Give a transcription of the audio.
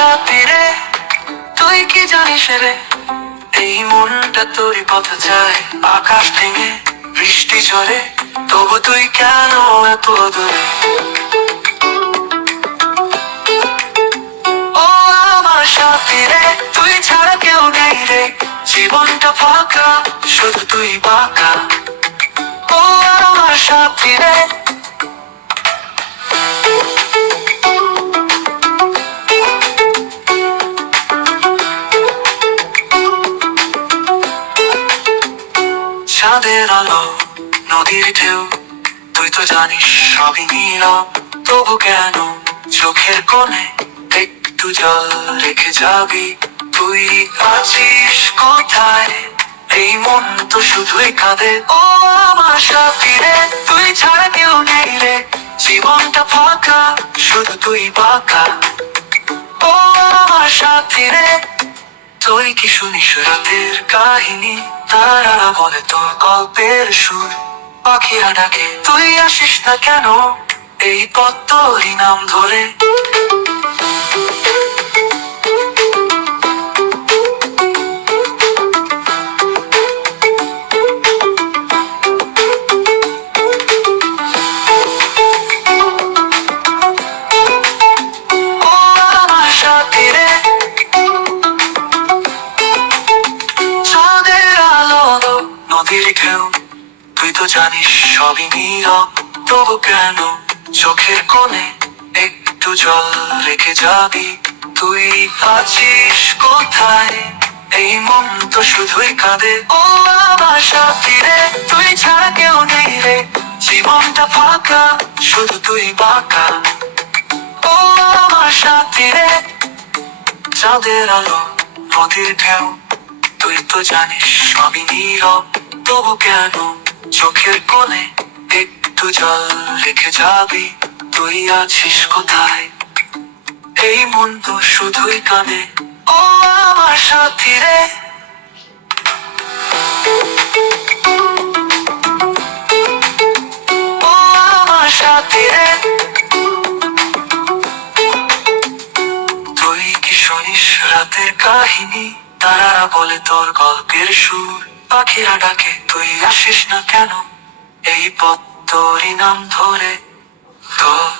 সাথী রে? তুই কি জানিস রে? এই মনটা তোর পথ যায় আকাশ ভেঙে, বৃষ্টি ঝরে, তবু তুই কেন এত দূরে? ও আমার সাথী রে, তুই ছাড়া কেউ নেই রে। জীবনটা ফাঁকা, শুধু তুই চাঁদের আলো নদীর ঢেউ, তুই তো জানিস সবই নীরব, তবু কেন চোখের কোণে একটু জল রেখে যাবি? তুই আছিস কোথায়? এই মন তো শুধুই কাঁদে। ও আমার সাথী রে তুই ছাড়া কেউ নেই রে। জীবনটা ফাঁকা, শুধু তুই বাঁকা। ও আমার সাথী রে তুই কি শুনিস রাতের কাহিনী? তারা বলে তোর গল্পের সুর। পাখিরা ডাকে, তুই আসিস না কেন? এই তোরই নাম ধরে। নদীর ঢেউ তুই তো জানিস সবই নীরব, তবু কেন চোখের কোণে একটু জল রেখে যাবি? তুই আছিস কোথায়? এই মন তো শুধুই কাঁদে। ও আমার সাথী রে, তুই ছাড়া কেউ নেই রে। জীবনটা ফাঁকা, শুধু তুই বাঁকা। ও আমার সাথী রে, চাঁদের আলো নদীর ঢেউ। তুই তো জানিস সবই নীরব তবু কেন চোখের কোণে একটু জল রেখে যাবি? তুই আছিস কোথায়? এই মন তো শুধুই কানে ও আমার সাথী রে। ও আমার সাথী রে। তুই কি শুনিস রাতের কাহিনী? তারা বলে তোর গল্পের সুর। পাখিরা ডাকে তুই আসিস না কেন? এই পথ তোরই নাম ধরে তোর